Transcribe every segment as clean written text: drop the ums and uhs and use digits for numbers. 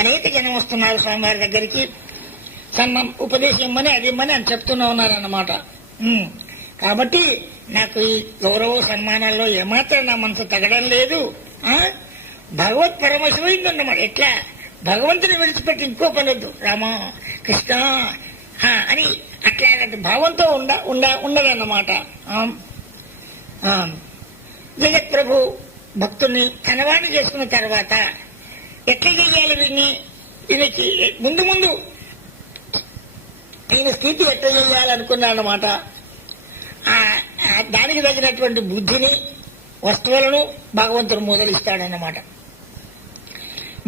అనేక జనం వస్తున్నారు స్వామివారి దగ్గరికి. ఉపదేశం ఇమ్మని అది ఇమ్మని అని చెప్తూనే ఉన్నారన్నమాట. కాబట్టి నాకు ఈ గౌరవ సన్మానాల్లో ఏమాత్రం నా మనసు తగ్గడం లేదు. భగవత్ పరమశివైందన్నమాట. ఎట్లా భగవంతుని విడిచిపెట్టి ఇంకో పని వద్దు, రామ కృష్ణ అని అట్లాంటి భావంతో ఉండదన్నమాట. జగత్ ప్రభు భక్తుల్ని కనవాణి చేసుకున్న తర్వాత ఎట్లా చెయ్యాలి వీళ్ళకి ముందు ముందు ఈయన స్థితి ఎట్లా చేయాలనుకున్నాడనమాట. దానికి తగినటువంటి బుద్ధిని వస్తువులను భగవంతుడు మొదలిస్తాడన్నమాట.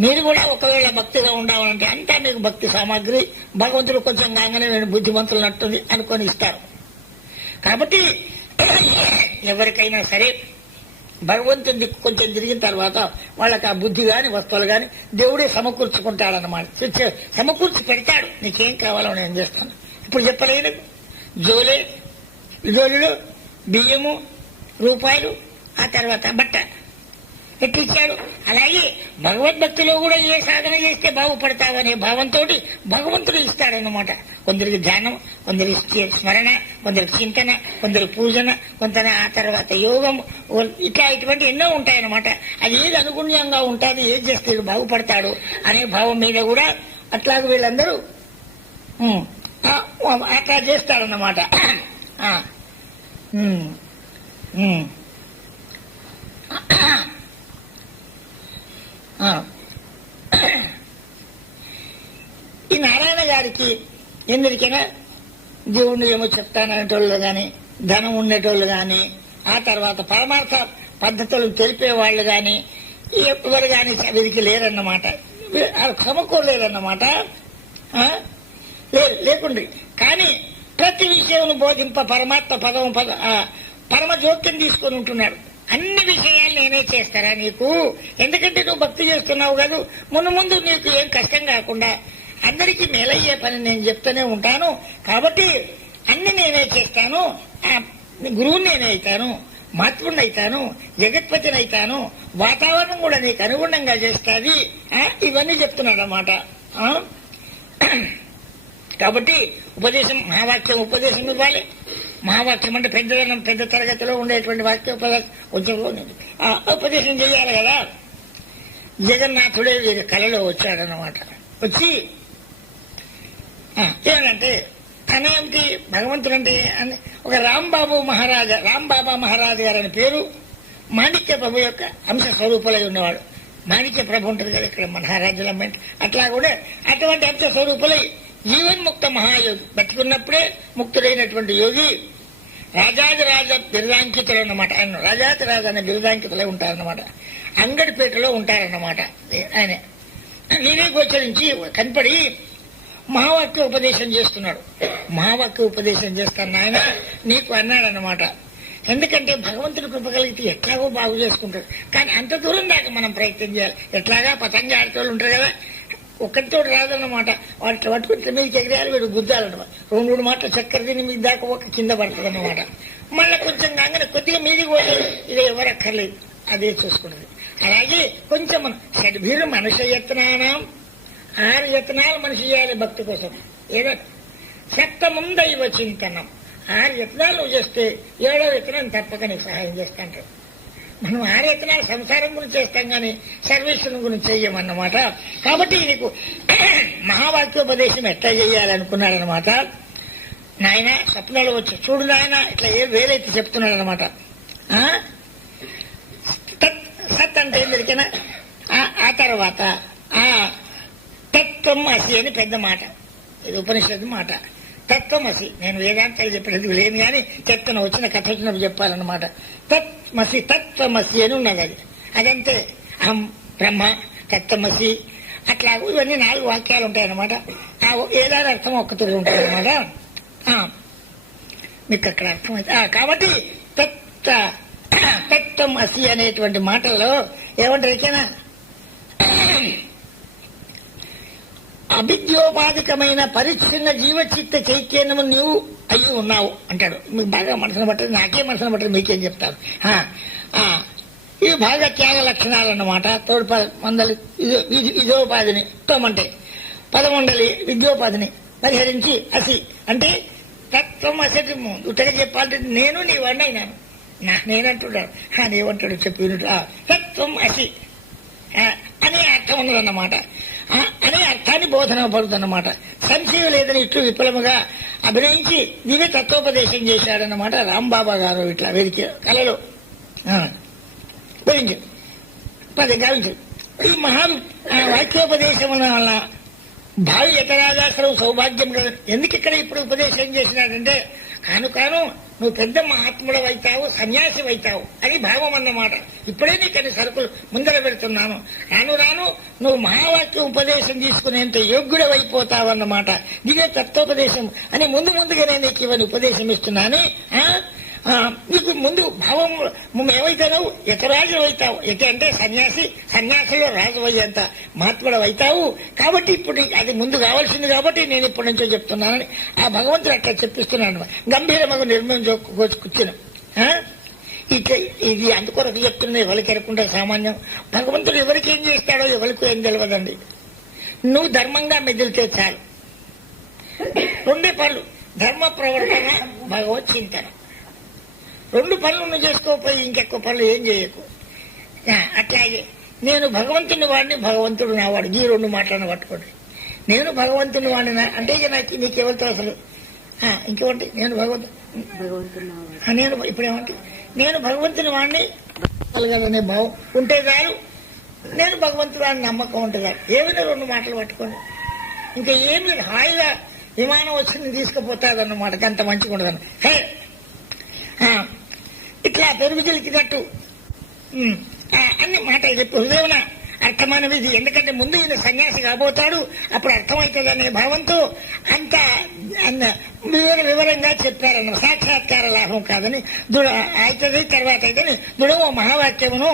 మీరు కూడా ఒకవేళ భక్తిగా ఉండాలంటే అంతా మీకు భక్తి సామాగ్రి భగవంతుడు కొంచెం కాగానే నేను బుద్ధిమంతులు నట్టుంది అనుకొని ఇస్తారు. కాబట్టి ఎవరికైనా సరే భగవంతుడి కొంచెం తిరిగిన తర్వాత వాళ్ళకి ఆ బుద్ధి గాని వస్తువులు గాని దేవుడే సమకూర్చుకుంటాడన్నమాట. సమకూర్చి పెడతాడు. నీకేం కావాలో నేను చేస్తాను. ఇప్పుడు చెప్పలేదు, జోలులు బియ్యము రూపాయలు, ఆ తర్వాత బట్ట ఎట్లిచ్చాడు. అలాగే భగవద్భక్తిలో కూడా ఏ సాధన చేస్తే బాగుపడతావనే భావంతో భగవంతుడు ఇస్తాడన్నమాట. కొందరికి ధ్యానం, కొందరికి స్మరణ, కొందరికి చింతన, కొందరి పూజన, కొంత ఆ తర్వాత యోగం, ఇటువంటి ఎన్నో ఉంటాయన్నమాట. అది ఏది అనుగుణ్యంగా ఉంటుంది, ఏది చేస్తే బాగుపడతాడు అనే భావం మీద కూడా అట్లాగే వీళ్ళందరూ అట్లా చేస్తారన్నమాట. ఈ నారాయణ గారికి ఎందుకైనా దేవుణ్ణి ఏమో చెప్తాననేటోళ్ళు గాని, ధనం ఉండేటోళ్ళు గాని, ఆ తర్వాత పరమార్థ పద్ధతులు తెలిపేవాళ్లు గాని ఎవరు గాని వీరికి లేరన్నమాట. సమకూరలేరన్నమాట. లేకుండ్రి కానీ ప్రతి విషయం బోధింప పరమాత్మ పరమ జోక్యం తీసుకొని ఉంటున్నాడు. అన్ని విషయాలు నేనే చేస్తారా నీకు, ఎందుకంటే నువ్వు భక్తి చేస్తున్నావు కాదు. ముందు నీకు ఏం కష్టం కాకుండా అందరికీ మేలయ్యే పని నేను చెప్తూనే ఉంటాను. కాబట్టి అన్ని నేనే చేస్తాను. గురువుని నేనే అవుతాను, మహాత్ముడిని అవుతాను, జగత్పతిని అవుతాను, వాతావరణం కూడా నీకు అనుగుణంగా చేస్తుంది. ఇవన్నీ చెప్తున్నాడు అన్నమాట. కాబట్టి ఉపదేశం, మహావాక్యం ఉపదేశం ఇవ్వాలి. మహావాక్యం అంటే పెద్ద తరగతిలో ఉండేటువంటి వాక్య ఉపదేశం చేయాలి కదా. జగన్నాథుడే వీరి కళలో వచ్చాడనమాట. వచ్చి ఏమంటే తనేమిటి భగవంతుడు అంటే ఒక రాంబాబా మహారాజు గారు అనే పేరు మాణిక్య ప్రభు యొక్క అంశ స్వరూపులై ఉన్నవాడు. మాణిక్య ప్రభు ఉంటుంది కదా ఇక్కడ మహారాజుల అట్లా కూడా అటువంటి అంశ స్వరూపులై జీవన్ముక్త మహాయోగి, బతికున్నప్పుడే ముక్తుడైనటువంటి యోగి, రాజాదిరాజ బిరుదాంకితులు అన్నమాట. ఆయన రాజాదిరాజ అనే బిరుదాంకితులై ఉంటారన్నమాట. అంగడిపేటలో ఉంటారన్నమాట. ఆయన నేనే గోచరించి కనపడి మహావాక్య ఉపదేశం చేస్తున్నాడు. మహావాక్య ఉపదేశం చేస్తాను ఆయన నీకు అన్నాడన్నమాట. ఎందుకంటే భగవంతుడి కృప కలిగితే ఎట్లాగో బాగు చేసుకుంటాడు. కానీ అంత దూరం దాకా మనం ప్రయత్నం చేయాలి. ఎట్లాగా పతంగి ఆడేటోళ్ళు ఉంటారు కదా, ఒక్కటితో రాదన్నమాట. వాటిని పట్టుకుంటే మీకు ఎగరేయాలి, వీడు గుద్దాలన్నమాట. 2-3 మాటలు చక్కెర తిని మీకు దాకా ఒక కింద పడుతుంది అన్నమాట. మళ్ళీ కొంచెం కాగానే కొద్దిగా మీదికి పోతుంది. ఇది ఎవరు అక్కర్లేదు, అదే చూసుకుంటుంది. అలాగే కొంచెం షడ్భీరు మనుష్య యత్నానం, 6 యత్నాలు మనిషి చేయాలి భక్తి కోసం. ఏదో సప్తమం దైవ చింతనం, 6 యత్నాలు నువ్వు చేస్తే 7వ యత్నం తప్పక నీకు సహాయం చేస్తాంటారు. మనం 6 యత్నాలు సంసారం గురించి చేస్తాం కానీ సర్వీసుల గురించి చెయ్యమన్నమాట. కాబట్టి నీకు మహావాక్యోపదేశం ఎట్లా చేయాలనుకున్నాడనమాట. నాయన స్వప్నాలు వచ్చి చూడు నాయన ఇట్లా వేలైతే చెప్తున్నాడనమాట. సత్ అంటే ఎందుకైనా ఆ తర్వాత తత్వం అసి అని పెద్ద మాట. ఇది ఉపనిషత్తు మాట. తత్వమసి, నేను వేదాంతాలు చెప్పేది లేని కానీ చెప్తున్నా, వచ్చిన కథ వచ్చినప్పుడు చెప్పాలన్నమాట. తత్వమసి అని ఉన్నది. అదంతే అహం బ్రహ్మ తత్వమసి అట్లా ఇవన్నీ 4 వాక్యాలు ఉంటాయన్నమాట. ఏదాని అర్థం ఒక్కతూరు ఉంటాయన్నమాట. మీకు అక్కడ అర్థమైతే కాబట్టి తత్వం అసి అనేటువంటి మాటల్లో ఏమంటారు ఇకేనా, అవిద్యోపాధికమైన పరిచ్ఛిన్న జీవచిత్త చైతన్యము నీవు అయ్యి ఉన్నావు అంటాడు. మీకు బాగా మనసును పట్టదు, నాకే మనసును పట్టదు, మీకేం చెప్తాను. ఈ భాగత్యాగ లక్షణాలన్నమాట. తోడు మందలి ఇదోపాధిని అంటే పదమండలి విద్యోపాధిని పరిహరించి అసి అంటే తత్వం అసటి ఉట్టగా చెప్పాలంటే నేను నీ వాడిని అయినాను. నేనంటున్నాడు ఏమంటాడు చెప్పి తత్వం అసి అనే అర్థం ఉన్నదన్నమాట. అనే అర్థాన్ని బోధన పడుతుందన్నమాట. సంశయం లేదని ఇట్లు విపులముగా అభినయించి దివ్య తత్వోపదేశం చేశాడన్నమాట రాంబాబా గారు. ఇట్లా వేదిక కళలో గావించారు. ఈ మహా వాక్యోపదేశం వల్ల భావి యతరాజాశ్రమం సౌభాగ్యం కదా. ఎందుకు ఇక్కడ ఇప్పుడు ఉపదేశం చేసినాడంటే కాను నువ్వు పెద్ద మహాత్ముడు అవుతావు, సన్యాసి అవుతావు అని భావం అన్నమాట. ఇప్పుడే నీకు అన్ని సరుకులు ముందర పెడుతున్నాను. రాను నువ్వు మహావాక్య ఉపదేశం తీసుకునేంత యోగ్యుడు అయిపోతావు అన్నమాట. దిగే తత్వోపదేశం అని ముందుగానే నీకు ఇవన్నీ ఉపదేశం ఇస్తున్నాను. నీకు ముందు భావం ఏమైతావు, యతరాజు అవుతావు. ఎట అంటే సన్యాసిలో రాజు అయ్యేంత మహాత్ముడు అవుతావు. కాబట్టి ఇప్పుడు అది ముందు కావాల్సింది కాబట్టి నేను ఇప్పటి నుంచో చెప్తున్నానని ఆ భగవంతుడు అట్లా చెప్పిస్తున్నాను. గంభీరమగు నిర్మయం కూర్చున్నాం. ఇది అందుకొరకు చెప్తున్నా. ఎవరికి ఎరకుండా సామాన్యం. భగవంతుడు ఎవరికి ఏం చేస్తాడో ఎవరికి ఏం తెలియదండి. నువ్వు ధర్మంగా మెదిలితే చాలు. రెండే పనులు, ధర్మ ప్రవర్తన, భగవత్ చింతన. రెండు పనులు నువ్వు చేసుకోపోయి ఇంకెక్కువ పనులు ఏం చేయకు. అట్లాగే నేను భగవంతుని వాడిని, భగవంతుడు నా వాడు. ఈ రెండు మాటలను పట్టుకోండి. నేను భగవంతుని వాడినా అంటే నీకెవరితో అసలు ఇంకేమంటే నేను నేను ఇప్పుడేమంటే నేను భగవంతుని వాడిని కలగదనే భావం ఉంటే చాలు. నేను భగవంతుడు అని నమ్మకం ఉంటే చాలు. ఏమైనా రెండు మాటలు పట్టుకోండి. ఇంకా ఏమి హాయిగా విమానం వచ్చింది తీసుకుపోతాదన్నమాట. అంత మంచిగా ఉండదని ఇట్లా పెరుగు చిలికినట్టు అన్ని మాట చెప్పి హృదయమున అర్థమైనది. ఎందుకంటే ముందు ఈయన సన్యాసి కాబోతాడు, అప్పుడు అర్థమవుతుందనే భావంతో అంత వివరంగా చెప్పారన్న. సాక్షాత్కార లాభం కాదని అవుతుంది తర్వాత అయితేని దృఢమో మహావాక్యమును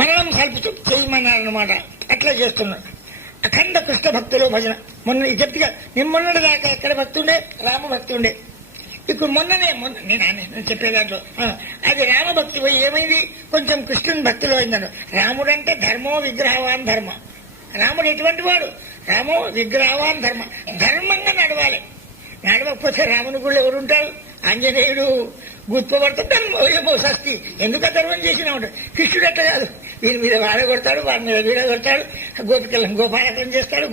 మననం సల్పి చేయమన్నారన్నమాట. అట్లా చేస్తున్నాడు. అఖండ కృష్ణ భక్తులు భజన. మొన్న చెప్పిగా నిమ్మొన్నటి దాకా ఎక్కడ భక్తుండే, రామ భక్తి ఉండే. ఇప్పుడు నేను చెప్పే దాంట్లో అది రామభక్తి పోయి ఏమైంది, కొంచెం కృష్ణుని భక్తిలో అయిందను. రాముడంటే ధర్మో విగ్రహవాన్ ధర్మ. రాముడు ఎటువంటి వాడు, రామో విగ్రహవాన్ ధర్మ. ధర్మంగా నడవాలి. నడవకపోతే రాముని గుళ్ళు ఎవరుంటారు? ఆంజనేయుడు గుర్తుపడుతుంటాడు. ఏమో షష్ఠి ఎందుకు ధర్మం చేసినా ఉంటాడు. కృష్ణుడు అట్ట కాదు. వీరి మీద వాడ కొడతాడు, వాడి మీద వీడ కొడతాడు, గోపికలను గోపాలకం చేస్తాడు.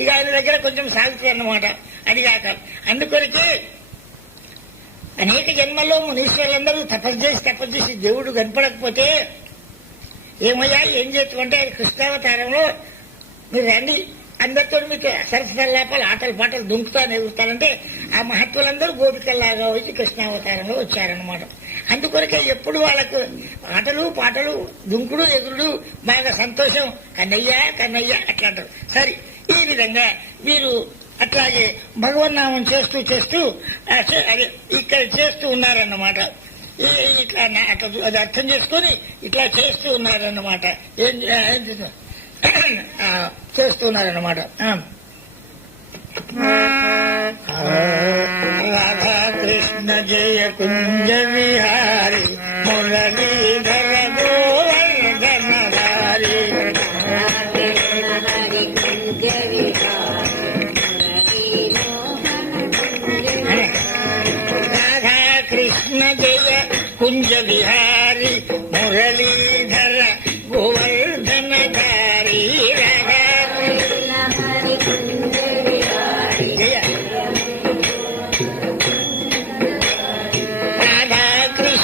ఇక ఆయన దగ్గర కొంచెం సాగుతుంది అన్నమాట. అది కాక అందుకొరికే అనేక జన్మల్లో మునీశ్వరులందరూ తపస్సు చేసి దేవుడు కనపడకపోతే ఏమయ్యా ఏం చేస్తామంటే కృష్ణావతారంలో మీరు రండి, అందరితో మీకు సరసల్లాపాలు ఆటలు పాటలు దుంకుతా ఎగురుతారంటే ఆ మహత్వులందరూ గోపికల్లాగా వచ్చి కృష్ణావతారంలో వచ్చారనమాట. అందుకొరకే ఎప్పుడు వాళ్ళకు ఆటలు పాటలు దుంకుడు ఎగురుడు బాగా సంతోషం. కన్నయ్య అట్లా అంటారు. సరే, ఈ విధంగా వీరు అట్లాగే భగవన్నామం చేస్తూ అదే ఇక్కడ చేస్తూ ఉన్నారన్నమాట. ఇట్లా అది అర్థం చేసుకుని ఇట్లా చేస్తూ ఉన్నారన్నమాట. ఏం చేస్తూ ఉన్నారన్నమాట. రాధాకృష్ణ జయ కుంజ విహారి మురళీధర గోవర్ధనధారి కృష్ణ జయ కుంజ విహారి మురళీధర గోవర్ధనధారి రాధా కృష్ణ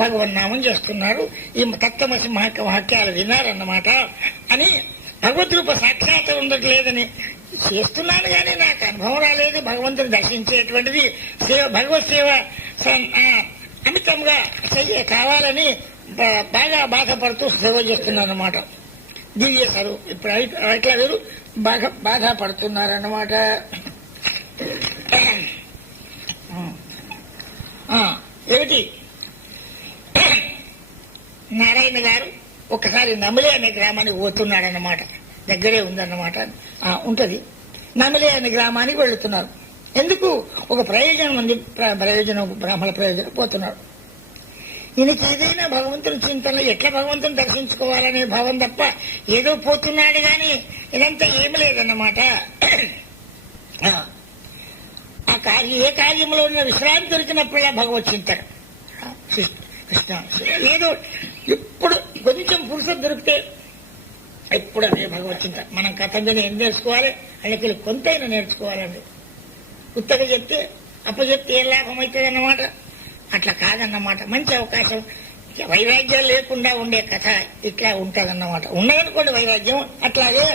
భగవన్నామం చేస్తున్నారు, ఈ తత్వమసి వాక్యాలు విన్నారన్నమాట అని భగవద్రూప సాక్షాత్కారం ఉండట్లేదని చేస్తున్నాను కానీ నాకు అనుభవం రాలేదు. భగవంతుని దర్శించేటువంటిది సేవ, భగవత్ సేవ అమితంగా కావాలని బాగా బాధపడుతూ సేవ చేస్తున్నాను అన్నమాట. దివ్య సరు ఇప్పుడు అట్లా వీరు బాగా బాధపడుతున్నారన్నమాట. ఏమిటి నారాయణ గారు ఒకసారి నమిలే అనే గ్రామానికి పోతున్నాడన్నమాట. దగ్గరే ఉందన్నమాట, ఉంటది. నమిలే అనే గ్రామానికి వెళుతున్నారు. ఎందుకు? ఒక ప్రయోజనం ఉంది, బ్రాహ్మణ ప్రయోజనం పోతున్నాడు. ఈయనకి ఏదైనా భగవంతుని చింతనలో ఎట్లా భగవంతుని దర్శించుకోవాలనే భావం తప్ప ఏదో పోతున్నాడు గాని ఇదంతా ఏమి లేదన్నమాట. ఏ కార్యంలో ఉన్న విశ్రాంతి దొరికినప్పుడే భగవత్ చింతన, కృష్ణ ఏదో ఎప్పుడు కొంచెం పురుష దొరికితే ఎప్పుడు అదే భగవత్ చింతన. మనం కథంగా ఏం నేర్చుకోవాలి, వాళ్ళకి కొంతైనా నేర్చుకోవాలండి. ఉత్తగా చెప్తే అప్పచెప్తే ఏం లాభం అవుతుంది అన్నమాట. అట్లా కాదన్నమాట. మంచి అవకాశం, వైరాగ్యం లేకుండా ఉండే కథ ఇట్లా ఉంటుందన్నమాట. ఉన్నదనుకోండి వైరాగ్యం. అట్లాగే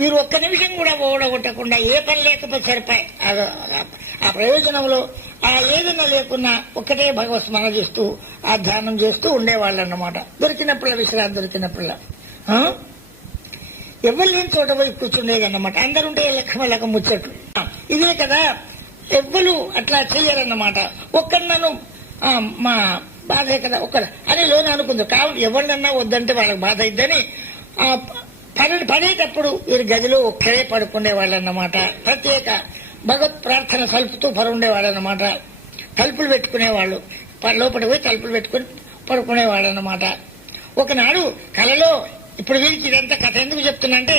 మీరు ఒక్క నిమిషం కూడా ఓడగొట్టకుండా ఏ పని లేకపోతే సరిపాయి ఆ ప్రయోజనంలో ఏదైనా లేకున్నా ఒక్కటే భగవత్ స్మరణ చేస్తూ ఆ ధ్యానం చేస్తూ ఉండేవాళ్ళు అన్నమాట. దొరికినప్పుడ విశ్రాంతి దొరికినప్పుడ ఎవరు లేని చోట పోయి కూర్చుండేదన్నమాట. అందరుంటే లెక్క ముచ్చట్లు. ఇదే కదా, ఎవ్వరు అట్లా చెయ్యరన్నమాట. ఒక్కరినను మా బాధే కదా ఒక్కరు అని లోన అనుకుంది. కావాలి ఎవరినన్నా వద్దంటే వాళ్ళకి బాధ అయిద్దని పడేటప్పుడు వీరి గదిలో ఒక్కరే పడుకునేవాళ్ళు అన్నమాట. ప్రత్యేక భగవత్ ప్రార్థన సలుపుతూ పరుండేవాళ్ళన్నమాట. తలుపులు పెట్టుకునేవాళ్ళు, లోపల పోయి తలుపులు పెట్టుకుని పడుకునేవాళ్ళు అన్నమాట. ఒకనాడు కలలో, ఇప్పుడు వీరికి ఇదంతా కథ ఎందుకు చెప్తున్నంటే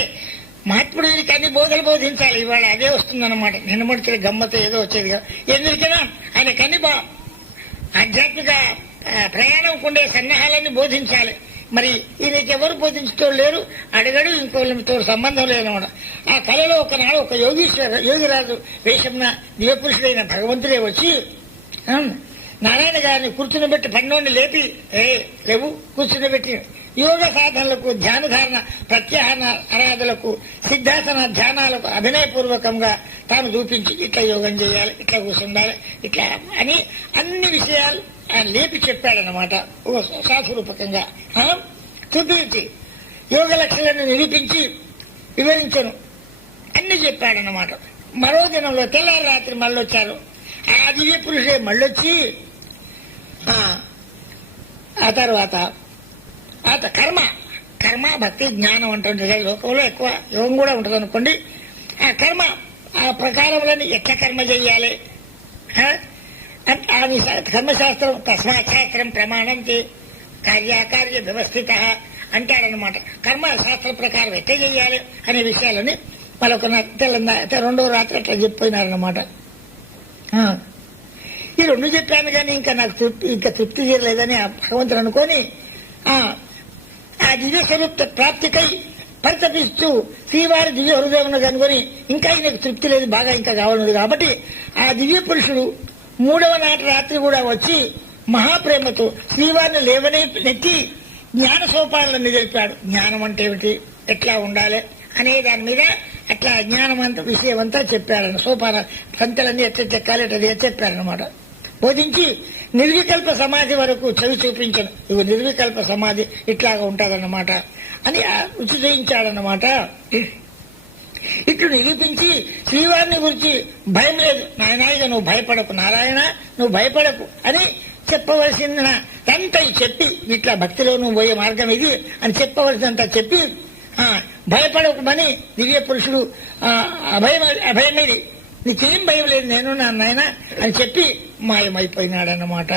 మహాత్ముడు వీరికి అన్ని బోధలు బోధించాలి. ఇవాళ అదే వస్తుందన్నమాట. నిన్నమడితే గమ్మత ఏదో వచ్చేది కదా. ఎందుకైనా ఆయన కన్ని ఆధ్యాత్మిక ప్రయాణం ఉండే సన్నాహాలన్నీ బోధించాలి. మరి ఈయనకి ఎవరు బోధించడం లేరు, అడగడు, ఇంకోళ్ళతో సంబంధం లేదన్నమాట. ఆ కళలో ఒకనాడు ఒక యోగిరాజు వేషంన దివ్యపురుషుడైన భగవంతుడే వచ్చి నారాయణ గారిని కూర్చునిబెట్టి పన్నోడిని లేపి లేవు కూర్చునిబెట్టి యోగ సాధనలకు, ధ్యానధారణ, ప్రత్యాహార ఆరాధనలకు, సిద్ధాసన ధ్యానాలకు అభినయపూర్వకంగా తాను చూపించి ఇట్లా యోగం చేయాలి, ఇట్లా కూర్చుండాలి, ఇట్లా అని అన్ని విషయాలు ఆయన లేపి చెప్పాడనమాట. శాస్త్రరూపకంగా చూపించి యోగ లక్షణాలను నిరూపించి వివరించను అన్ని చెప్పాడనమాట. మరో దినంలో తెల్లారి రాత్రి మళ్ళొచ్చారు. ఆ దివ్య పురుషుడే మళ్ళొచ్చి ఆ తర్వాత కర్మ భక్తి జ్ఞానం అంటుంటుంది. లోకంలో ఎక్కువ యోగం కూడా ఉంటుంది అనుకోండి. ఆ కర్మ ఆ ప్రకారములని ఎట్లా కర్మ చేయాలి, కర్మశాస్త్రం తస్మాశాస్త్రం ప్రమాణంతి కార్యాకార్య వ్యవస్థిత అంటాడనమాట. కర్మశాస్త్ర ప్రకారం ఎట్లా చేయాలి అనే విషయాలని మరొక రెండో రాత్రి అట్లా చెప్పిపోయినారనమాట. ఈ రెండు చెప్పాను కానీ నాకు తృప్తి చేయలేదని ఆ భగవంతుడు అనుకొని ఆ దివ్య స్వరూప ప్రాప్తికై పరితపిస్తూ శ్రీవారి దివ్య హృదయం కనుకొని ఇంకా ఈయనకు తృప్తి లేదు, బాగా ఇంకా కావాలన్నది కాబట్టి ఆ దివ్య పురుషుడు మూడవ నాటి రాత్రి కూడా వచ్చి మహాప్రేమతో శ్రీవారిని నెట్టి జ్ఞాన సోపానాలను తెలిపాడు. జ్ఞానం అంటే ఏమిటి, ఎట్లా ఉండాలి అనే దాని మీద అట్లా జ్ఞానం అంత విషయం అంతా చెప్పాడన్న సోపాన సంతలన్నీ ఎట్లా చెక్కాలి అట్లా చెప్పారనమాట. బోధించి నిర్వికల్ప సమాధి వరకు చవి చూపించను. ఇవి నిర్వికల్ప సమాధి ఇట్లాగా ఉంటుందన్నమాట అని రుచి చేయించాడన్నమాట. ఇట్లు నిరూపించి శ్రీవారిని గురించి భయం లేదు, నాయనాయిగా నువ్వు భయపడకు, నారాయణ నువ్వు భయపడకు అని చెప్పవలసిందంతా చెప్పి ఇట్లా భక్తిలో నువ్వు పోయే మార్గం ఇది అని చెప్పవలసినంత చెప్పి భయపడకమని దివ్య పురుషుడు అభయమేది నీకేం భయం లేదు, నేను నా నాయన అని చెప్పి మాయమైపోయినాడన్నమాట.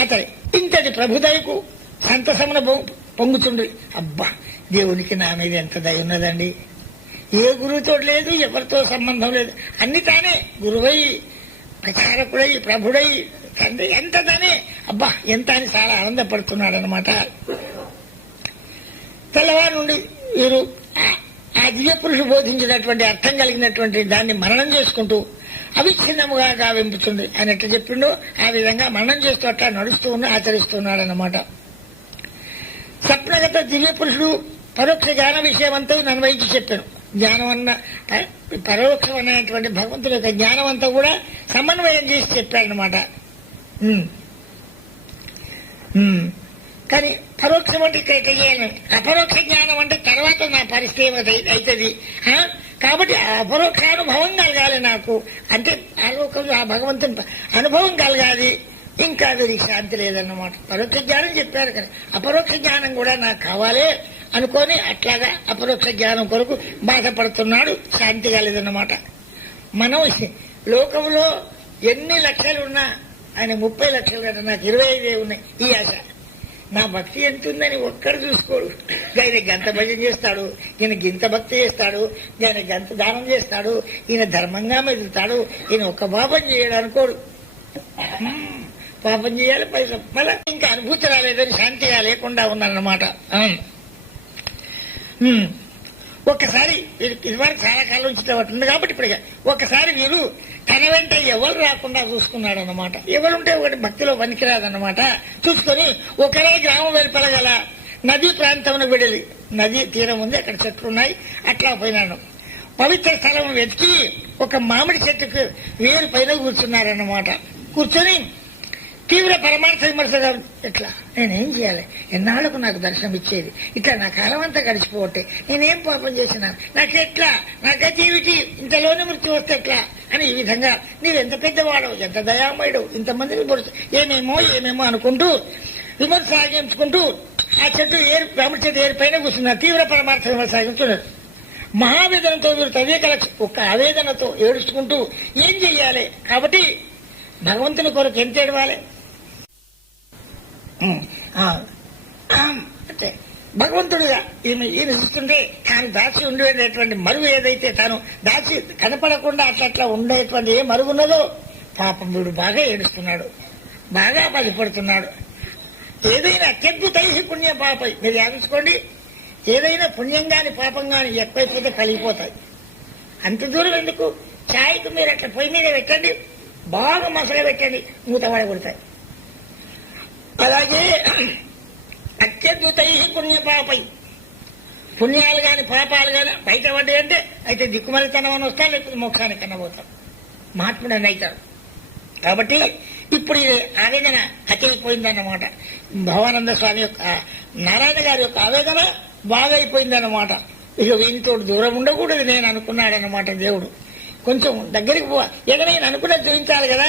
అతడి ఇంతటి ప్రభుదయకు సంతసమున పొంగుతుండ్రి. అబ్బా, దేవునికి నా మీద ఎంత దయ ఉన్నదండి. ఏ గురువుతో లేదు, ఎవరితో సంబంధం లేదు, అన్ని తానే గురువై ప్రచారకుడై ప్రభుడై తండ్రి ఎంత తానే. అబ్బా ఎంత అని చాలా ఆనందపడుతున్నాడనమాట. తెల్లవారు నుండి వీరు ఆ దివ్య పురుషుడు బోధించినటువంటి అర్థం కలిగినటువంటి దాన్ని మననం చేసుకుంటూ అవిచ్ఛిన్నముగా గావింపుతుంది అని ఎట్లా చెప్పిండో ఆ విధంగా మనం చేస్తూ అట్లా నడుస్తూ ఆచరిస్తున్నాడు అన్నమాట. స్వప్నగత దివ్య పురుషుడు పరోక్ష జ్ఞాన విషయం అంతా అన్వయించి చెప్పాను. జ్ఞానం అన్న పరోక్షం అనేటువంటి భగవంతుడి యొక్క జ్ఞానం అంతా కూడా సమన్వయం చేసి చెప్పాడనమాట. కానీ పరోక్షం అంటే ఇక్కడ చేయాలి, అపరోక్ష జ్ఞానం అంటే తర్వాత నా పరిస్థితి అవుతుంది. కాబట్టి ఆ అపరోక్షానుభవం కలగాలి నాకు, అంటే ఆలోకంలో ఆ భగవంతుని అనుభవం కలగాలి. ఇంకా అది శాంతి లేదన్నమాట. పరోక్ష జ్ఞానం చెప్పారు కానీ అపరోక్ష జ్ఞానం కూడా నాకు కావాలి అనుకొని అట్లాగా అపరోక్ష జ్ఞానం కొరకు బాధపడుతున్నాడు, శాంతి కాలేదన్నమాట. మనం లోకంలో ఎన్ని లక్షలున్నా ఆయన 30 లక్షలు కదా, నాకు 25 ఉన్నాయి. ఈ ఆశ నా భక్తి ఎంత ఉందని ఒక్కడు చూసుకోడు. ఆయన గంత భజన చేస్తాడు, ఈయన గింత భక్తి చేస్తాడు, ఈయన గంత దానం చేస్తాడు, ఈయన ధర్మంగా మెదులుతాడు, ఈయన ఒక్క పాపం చేయడు అనుకోడు. పాపం చేయాలి పైసా మళ్ళా ఇంకా అనుభూతి రాలేదని శాంతిగా లేకుండా ఉందన్నమాట. ఒక్కసారి ఇదివరకు చాలా కాలం నుంచి ఉంది కాబట్టి ఇప్పుడు ఒక్కసారి వీరు తన వెంట ఎవరు రాకుండా చూసుకున్నాడు అన్నమాట. ఎవరుంటే ఒకటి భక్తిలో పనికిరాదన్నమాట. చూసుకొని ఒకరే గ్రామం వెలుపలగల నదీ ప్రాంతంలో విడలి, నదీ తీరం ఉంది, అక్కడ చెట్లు ఉన్నాయి, అట్లా పోయినాడు. పవిత్ర స్థలం వెతికి ఒక మామిడి చెట్టుకు వేరు పైన కూర్చున్నారన్నమాట. కూర్చొని తీవ్ర పరమార్థ విమర్శగా, ఇట్లా నేనేం చేయాలి, ఎన్నాళ్లకు నాకు దర్శనం ఇచ్చేది, ఇట్లా నా కాలం అంతా గడిచిపోతే నేనేం పాపం చేసినాను, నాకెట్లా, నాకైతే ఏమిటి, ఇంతలోనే మృత్యు వస్తే ఎట్లా అని ఈ విధంగా నీవు ఎంత పెద్దవాడు, ఎంత దయామయుడు, ఇంతమందిని ఏమేమో అనుకుంటూ విమర్శ సాగించుకుంటూ ఆ చెట్టు మామిడి చెట్టు ఏరిపైన కూర్చున్నారు. తీవ్ర పరమార్థ విమర్శ సాగించున్నారు. మహావేదనతో వీరు తవ్వేకల ఒక్క ఆవేదనతో ఏడుచుకుంటూ ఏం చెయ్యాలి, కాబట్టి భగవంతుని కొరకు ఎంత ఏడవాలి, అంటే భగవంతుడుగా ఈయన చూస్తుంటే తాను దాచి ఉండేటువంటి మరుగు ఏదైతే తాను దాచి కనపడకుండా అట్లా ఉండేటువంటి ఏ మరుగు ఉన్నదో పాపం వీడు బాగా ఏడుస్తున్నాడు, బాగా బాధపడుతున్నాడు. ఏదైనా అత్యద్భుతై పుణ్య పాపై మీరు యాదించుకోండి, ఏదైనా పుణ్యం గాని పాపం గాని ఎక్కువైపోతే కలిగిపోతాయి. అంత దూరం ఎందుకు, ఛాయ్కు మీరు అట్లా పొయ్యి మీద పెట్టండి, బాగా మసాలా పెట్టండి, మూత పడగొడతాయి. అలాగే అత్యద్భుతై పుణ్య పాపై, పుణ్యాలు గాని పాపాలు గాని బయట పడ్డాయి అంటే అయితే దిక్కుమలితనం అని వస్తాయి, లేకపోతే మోక్షానికి కన్నా పోతాం, మహాత్ముడు అని అవుతారు. కాబట్టి ఇప్పుడు ఇది ఆవేదన అతిపోయిందన్నమాట. భవానంద స్వామి యొక్క నారాయణ గారి యొక్క ఆవేదన బాగా అయిపోయిందన్నమాట. ఇక వీనితో దూరం ఉండకూడదు నేను అనుకున్నాడన్నమాట దేవుడు. కొంచెం దగ్గరికి ఏదైనా అనుకున్నది చూపించాలి కదా.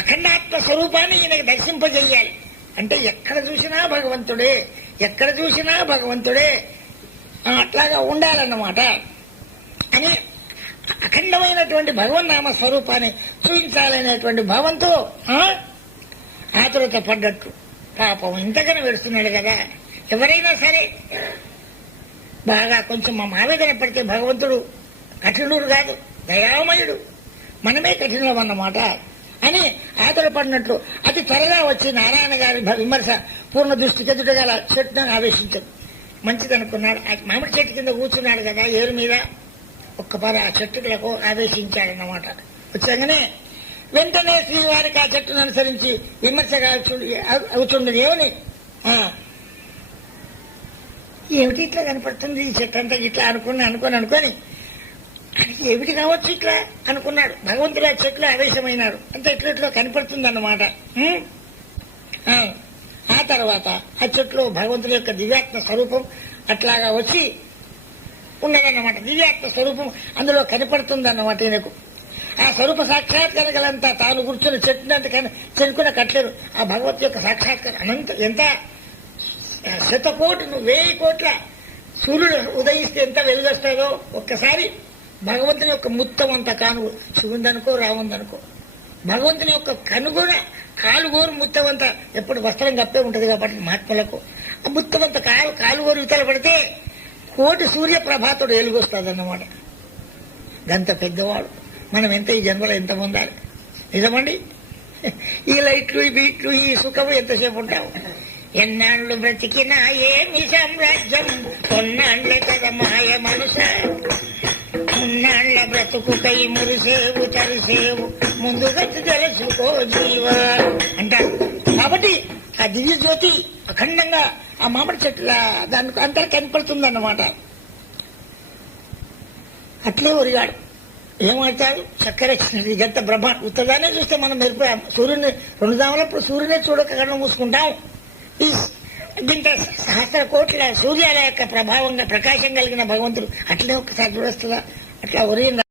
అఖండాత్మ స్వరూపాన్ని ఈయనకు దర్శింపజేయాలి అంటే ఎక్కడ చూసినా భగవంతుడే, ఎక్కడ చూసినా భగవంతుడే, అట్లాగా ఉండాలన్నమాట అని అఖండమైనటువంటి భగవన్నామ స్వరూపాన్ని చూపించాలనేటువంటి భావంతో ఆతురత పడ్డట్టు పాపం ఇంతకన్నా వెడుస్తున్నాడు కదా. ఎవరైనా సరే బాగా కొంచెం మా ఆవేదన పడితే భగవంతుడు కఠినుడు కాదు, దయామయుడు, మనమే కఠినం అన్నమాట అని ఆధారపడినట్లు అతి త్వరగా వచ్చి నారాయణ గారి విమర్శ పూర్ణ దృష్టికి ఎదుటగా చెట్టును ఆవేశించాడు. మంచిదనుకున్నాడు. మామిడి చెట్టు కింద కూర్చున్నాడు కదా ఏరు మీద, ఒక్కపారి ఆ చెట్టులకు ఆవేశించాడన్నమాట. వచ్చాగానే వెంటనే శ్రీవారికి ఆ చెట్టును అనుసరించి విమర్శగా అవుతుండదు. ఏమిటి ఇట్లా కనపడుతుంది ఈ చెట్టు అంతా ఇట్లా అనుకొని ఏమిటి కావచ్చు ఇట్లా అనుకున్నాడు. భగవంతుడు ఆ చెట్లు ఆవేశమైనాడు అంత ఇట్లా కనపడుతుంది అన్నమాట. ఆ తర్వాత ఆ చెట్లు భగవంతుడి యొక్క దివ్యాత్మ స్వరూపం అట్లాగా వచ్చి ఉన్నదన్నమాట. దివ్యాత్మ స్వరూపం అందులో కనపడుతుంది అన్నమాట. ఈయనకు ఆ స్వరూప సాక్షాత్కారంతా తాను కూర్చుని చెట్టునంత చెరుకున్న కట్టలేరు. ఆ భగవత్ యొక్క సాక్షాత్కారం అనంత, ఎంత 100 కోట్లు 1000 కోట్ల సూర్యుడు ఉదయిస్తే ఎంత వెలుగొస్తాడో ఒక్కసారి భగవంతుని యొక్క ముత్తం అంత కానుగు శివుందనుకో రావుందనుకో, భగవంతుని యొక్క కనుగొన కాలుగోరు ముత్తం అంతా ఎప్పుడు వస్త్రం కప్పే ఉంటుంది కాబట్టి మహాత్ములకు ఆ ముత్తం అంత కాలుగోరు ఇతర పడితే 1 కోటి సూర్య ప్రభాతుడు వెలుగొస్తాడన్నమాట. గంత పెద్దవాడు. మనం ఎంత ఈ జన్మలో ఎంత పొందాలి నిజమండి. ఈ లైట్లు ఈ బీట్లు ఈ సుఖము ఎంతసేపు ఉంటాము. ఎన్నాళ్ళు బ్రతికినా ఏమి సామ్రాజ్యం, కొన్నాళ్ళే కదా మాయ మనుష. మున్నాళ్ళ బ్రతుకుకై మురిసేవు తరిసేవు ముందుగా తెలుసుకో జీవా అంటారు. కాబట్టి ఆ దివ్య జ్యోతి అఖండంగా ఆ మామిడి చెట్ల దానికి అంతా కనపడుతుందన్నమాట. అట్లే ఒరిగాడు. ఏమవుతాడు? చక్కెర ఇదంతా బ్రహ్మ ఉత్తగానే చూస్తే మనం మెరిపోయాం. సూర్యుని 2 జాములప్పుడు సూర్యునే చూడక కళ్ళు మూసుకుంటాం. ఈ ఇంత సహస్ర కోట్ల సూర్యాల యొక్క ప్రభావంగా ప్రకాశం కలిగిన భగవంతుడు అట్లే ఒక్కసారి చూడొస్తుందా? అట్లా ఒరిగింది.